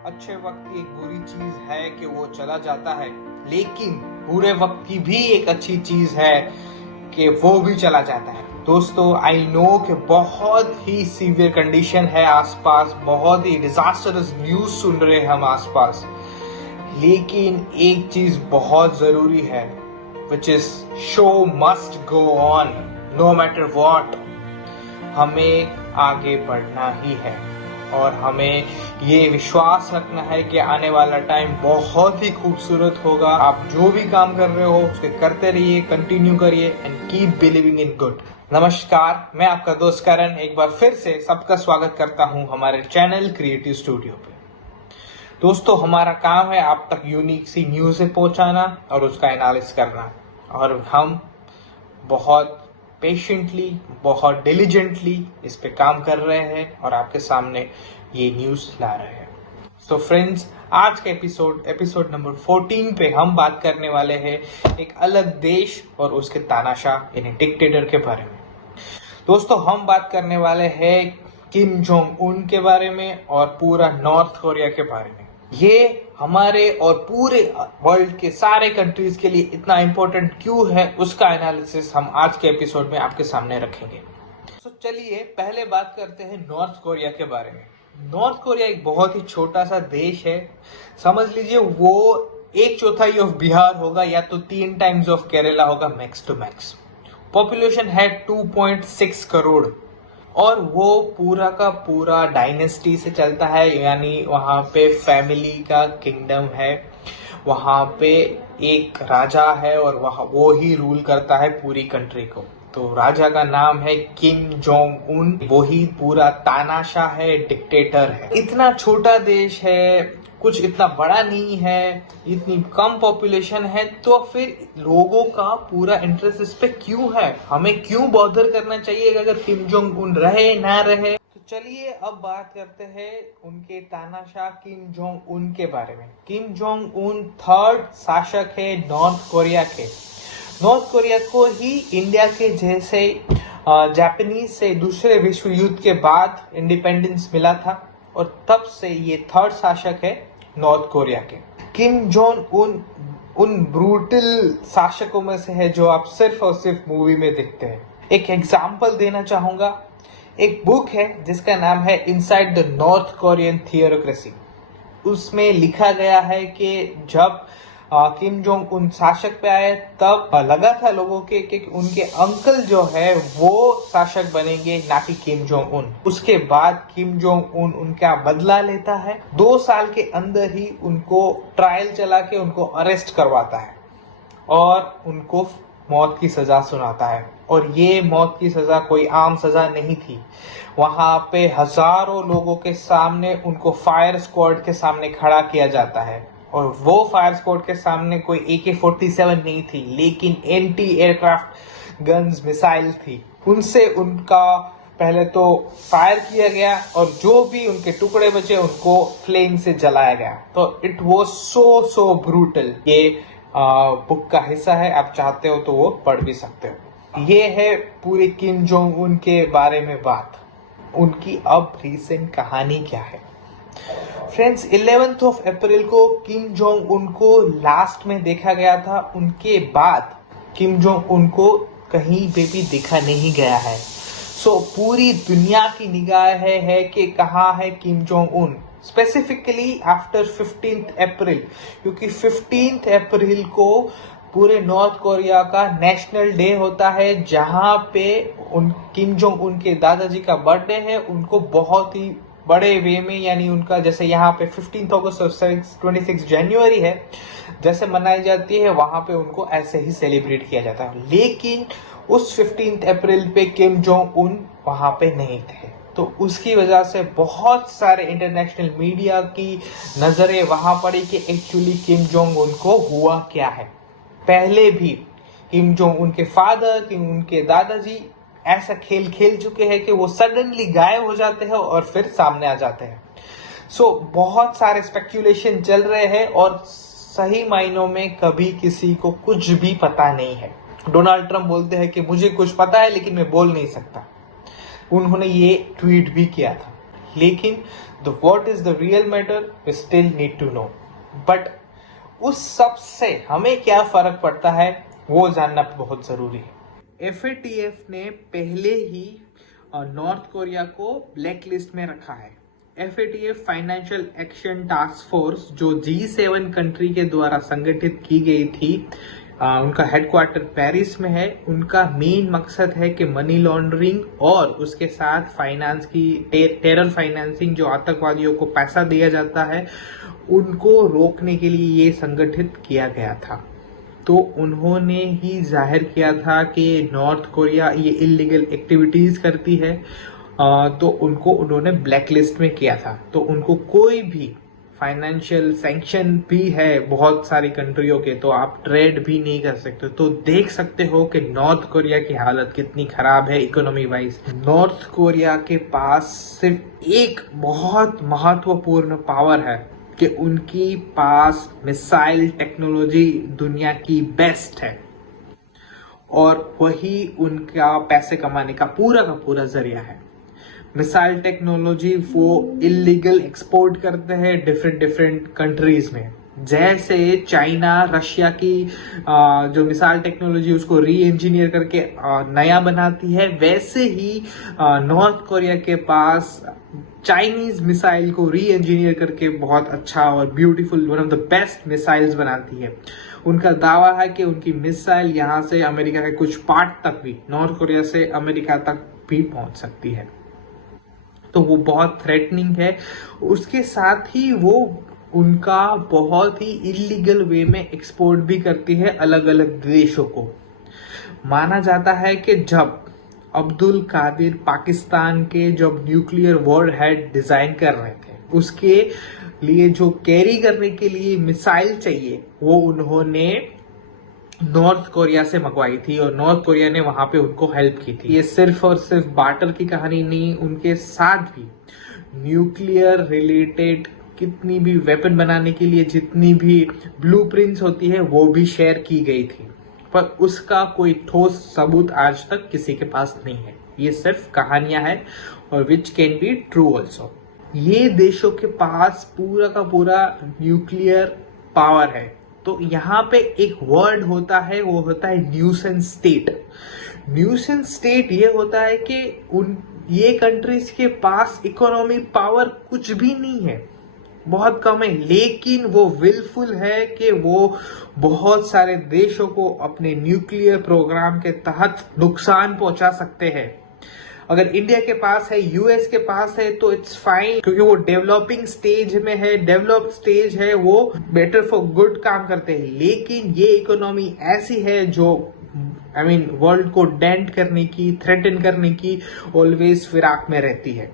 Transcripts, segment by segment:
अच्छे वक्त की एक बुरी चीज है कि वो चला जाता है, लेकिन बुरे वक्त की भी एक अच्छी चीज है कि वो भी चला जाता है। दोस्तों, आई नो कि बहुत ही सीवियर कंडीशन है आसपास, बहुत ही डिजास्टरस न्यूज सुन रहे हैं हम आसपास, लेकिन एक चीज बहुत जरूरी है, which is show must go on no matter what. हमें आगे बढ़ना ही है और हमें ये विश्वास रखना है कि आने वाला टाइम बहुत ही खूबसूरत होगा। आप जो भी काम कर रहे हो उसके करते रहिए, कंटिन्यू करिए and keep believing in good. नमस्कार, मैं आपका दोस्त करण एक बार फिर से सबका स्वागत करता हूं हमारे चैनल क्रिएटिव स्टूडियो पे। दोस्तों, हमारा काम है आप तक यूनिक सी न्यूज़ पहुंचाना और उसका एनालिसिस करना, और हम बहुत पेशेंटली, बहुत डिलीजेंटली इस पे काम कर रहे हैं और आपके सामने ये न्यूज़ ला रहे हैं। सो फ्रेंड्स, आज के एपिसोड नंबर 14 पे हम बात करने वाले हैं एक अलग देश और उसके तानाशाह यानी डिक्टेटर के बारे में। दोस्तों, हम बात करने वाले हैं किम जोंग उन के बारे में और पूरा नॉर्थ कोरिया के बारे में। ये हमारे और पूरे वर्ल्ड के सारे कंट्रीज के लिए इतना इम्पोर्टेंट क्यों है, उसका एनालिसिस हम आज के एपिसोड में आपके सामने रखेंगे। तो चलिए पहले बात करते हैं नॉर्थ कोरिया के बारे में। नॉर्थ कोरिया एक बहुत ही छोटा सा देश है। समझ लीजिए वो 1/4 ऑफ बिहार होगा या तो 3 टाइम्स ऑफ केरला होगा मैक्स टू मैक्स। पॉपुलेशन है 2.6 करोड़ और वो पूरा का पूरा डायनेस्टी से चलता है, यानी वहाँ पे फैमिली का किंगडम है। वहाँ पे एक राजा है और वहाँ वो ही रूल करता है पूरी कंट्री को। तो राजा का नाम है किम जोंग उन। वो ही पूरा तानाशाह है, डिक्टेटर है। इतना छोटा देश है, कुछ इतना बड़ा नहीं है, इतनी कम पॉपुलेशन है, तो फिर लोगों का पूरा इंटरेस्ट इस पे क्यों है? हमें क्यों बॉदर करना चाहिए अगर किम जोंग उन रहे ना रहे? तो चलिए अब बात करते हैं उनके तानाशाह किम जोंग उन के बारे में। किम जोंग उन 3rd शासक है नॉर्थ कोरिया के। नॉर्थ कोरिया को ही इंडिया के जैसे जापानीज से दूसरे विश्व युद्ध के बाद इंडिपेंडेंस मिला था और तब से ये 3rd शासक है नॉर्थ कोरिया के। किम जोंग उन ब्रूटल शासकों में से है जो आप सिर्फ और सिर्फ मूवी में देखते हैं। एक एग्जाम्पल देना चाहूंगा। एक बुक है जिसका नाम है inside the north Korean theocracy. उसमें लिखा गया है कि जब किम जोंग उन शासक पे आए तब लगा था लोगों के कि उनके अंकल जो है वो शासक बनेंगे, ना कि किम जोंग उन। उसके बाद किम जोंग उन उनका बदला लेता है। 2 साल के अंदर ही उनको ट्रायल चला के उनको अरेस्ट करवाता है और उनको मौत की सजा सुनाता है। और ये मौत की सजा कोई आम सजा नहीं थी। वहां पे हजारों लोगों के सामने उनको फायर स्क्वाड के सामने खड़ा किया जाता है और वो फायर स्क्वाड के सामने कोई AK-47 नहीं थी, लेकिन एंटी एयरक्राफ्ट गन्स मिसाइल थी। उनसे उनका पहले तो फायर किया गया और जो भी उनके टुकड़े बचे उनको फ्लेम से जलाया गया। तो इट वाज सो ब्रूटल। ये बुक का हिस्सा है, आप चाहते हो तो वो पढ़ भी सकते हो। ये है पूरे किम जोंग उन के बारे में बात। उनकी अब रीसेंट कहानी क्या है? फ्रेंड्स, 11th ऑफ अप्रैल को किम जोंग उन को लास्ट में देखा गया था। उनके बाद किम जोंग उन को कहीं पे भी देखा नहीं गया है। सो पूरी दुनिया की निगाह है कि कहाँ है Kim Jong Un, specifically after 15th अप्रैल, क्योंकि 15th अप्रैल को पूरे नॉर्थ कोरिया का नेशनल डे होता है, जहां पे किम जोंग उन के दादाजी का बर्थडे है। उनको बहुत ही बड़े वे में, यानी उनका जैसे यहाँ पे 15 अगस्त और 26 जनवरी है जैसे मनाई जाती है, वहां पे उनको ऐसे ही सेलिब्रेट किया जाता है। लेकिन उस 15 अप्रैल पे किम जोंग उन वहां पे नहीं थे, तो उसकी वजह से बहुत सारे इंटरनेशनल मीडिया की नजरें वहां पड़ी कि एक्चुअली किम जोंग उन को हुआ क्या है। पहले भी किम जोंग उन के फादर, किम उनके दादाजी ऐसा खेल खेल चुके हैं कि वो सडनली गायब हो जाते हैं और फिर सामने आ जाते हैं। सो बहुत सारे स्पेक्यूलेशन चल रहे हैं और सही मायनों में कभी किसी को कुछ भी पता नहीं है। डोनाल्ड ट्रंप बोलते हैं कि मुझे कुछ पता है लेकिन मैं बोल नहीं सकता। उन्होंने ये ट्वीट भी किया था। लेकिन the what is the real matter we still need to know. But उस सब से हमें क्या फर्क पड़ता है वो जानना बहुत जरूरी है। FATF ने पहले ही नॉर्थ कोरिया को ब्लैक लिस्ट में रखा है। FATF financial action task force जो G7 कंट्री के द्वारा संगठित की गई थी, उनका हेडक्वार्टर पेरिस में है। उनका मेन मकसद है कि मनी लॉन्ड्रिंग और उसके साथ फाइनेंस की टेरर फाइनेंसिंग, जो आतंकवादियों को पैसा दिया जाता है, उनको रोकने के लिए ये संगठित किया गया था। तो उन्होंने ही जाहिर किया था कि नॉर्थ कोरिया ये इलीगल एक्टिविटीज करती है, तो उनको उन्होंने ब्लैक लिस्ट में किया था। तो उनको कोई भी फाइनेंशियल सैंक्शन भी है बहुत सारी कंट्रियों के, तो आप ट्रेड भी नहीं कर सकते। तो देख सकते हो कि नॉर्थ कोरिया की हालत कितनी खराब है इकोनॉमी वाइज। नॉर्थ कोरिया के पास सिर्फ एक बहुत महत्वपूर्ण पावर है कि उनकी पास मिसाइल टेक्नोलॉजी दुनिया की बेस्ट है, और वही उनका पैसे कमाने का पूरा जरिया है। मिसाइल टेक्नोलॉजी वो इलीगल एक्सपोर्ट करते हैं डिफरेंट कंट्रीज में। जैसे चाइना रशिया की जो मिसाइल टेक्नोलॉजी उसको री इंजीनियर करके नया बनाती है, वैसे ही नॉर्थ कोरिया के पास चाइनीज मिसाइल को री इंजीनियर करके बहुत अच्छा और beautiful one of the best missiles बनाती है। उनका दावा है कि उनकी मिसाइल यहाँ से अमेरिका के कुछ पार्ट तक भी, नॉर्थ कोरिया से अमेरिका तक भी पहुंच सकती है। तो वो बहुत थ्रेटनिंग है। उसके साथ ही वो उनका बहुत ही इलीगल वे में एक्सपोर्ट भी करती है अलग अलग देशों को। माना जाता है कि जब अब्दुल कादिर पाकिस्तान के जब न्यूक्लियर वॉर हेड डिजाइन कर रहे थे, उसके लिए जो कैरी करने के लिए मिसाइल चाहिए वो उन्होंने नॉर्थ कोरिया से मंगवाई थी, और नॉर्थ कोरिया ने वहां पे उनको हेल्प की थी। ये सिर्फ और सिर्फ बार्टर की कहानी नहीं, उनके साथ भी न्यूक्लियर रिलेटेड कितनी भी वेपन बनाने के लिए जितनी भी ब्लूप्रिंट्स होती है वो भी शेयर की गई थी, पर उसका कोई ठोस सबूत आज तक किसी के पास नहीं है। ये सिर्फ कहानियां हैं, और which can be true also. ये देशों के पास पूरा का पूरा न्यूक्लियर पावर है। तो यहाँ पे एक वर्ड होता है, वो होता है न्यूसेंस स्टेट। न्यूसेंस स्टेट ये होता है कि ये कंट्रीज के पास इकोनॉमी पावर कुछ भी नहीं है, बहुत कम है, लेकिन वो विलफुल है कि वो बहुत सारे देशों को अपने न्यूक्लियर प्रोग्राम के तहत नुकसान पहुंचा सकते हैं। अगर इंडिया के पास है, यूएस के पास है, तो इट्स फाइन, क्योंकि वो डेवलपिंग स्टेज में है, डेवलप्ड स्टेज है, वो बेटर फॉर गुड काम करते हैं। लेकिन ये इकोनॉमी ऐसी है जो वर्ल्ड को डेंट करने की, थ्रेटन करने की ऑलवेज फिराक में रहती है।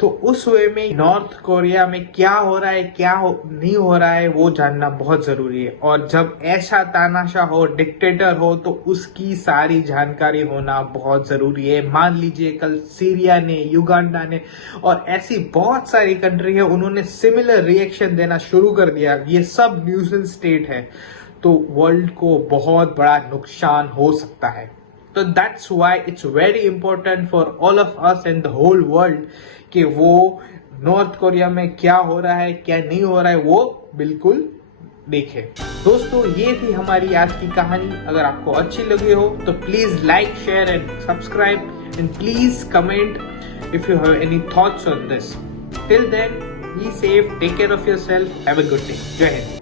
तो उस वे में नॉर्थ कोरिया में क्या हो रहा है, नहीं हो रहा है, वो जानना बहुत जरूरी है। और जब ऐसा तानाशाह हो, डिक्टेटर हो, तो उसकी सारी जानकारी होना बहुत जरूरी है। मान लीजिए कल सीरिया ने, युगांडा ने और ऐसी बहुत सारी कंट्री है, उन्होंने सिमिलर रिएक्शन देना शुरू कर दिया। ये सब न्यूसेंस स्टेट है, तो वर्ल्ड को बहुत बड़ा नुकसान हो सकता है। तो that's why it's very important for all of us and the whole world कि वो नॉर्थ कोरिया में क्या हो रहा है, क्या नहीं हो रहा है, वो बिल्कुल देखें। दोस्तों, ये थी हमारी आज की कहानी। अगर आपको अच्छी लगी हो तो please like, share and subscribe, and please comment if you have any thoughts on this. Till then, be safe, take care of yourself, have a good day. जय हिंद।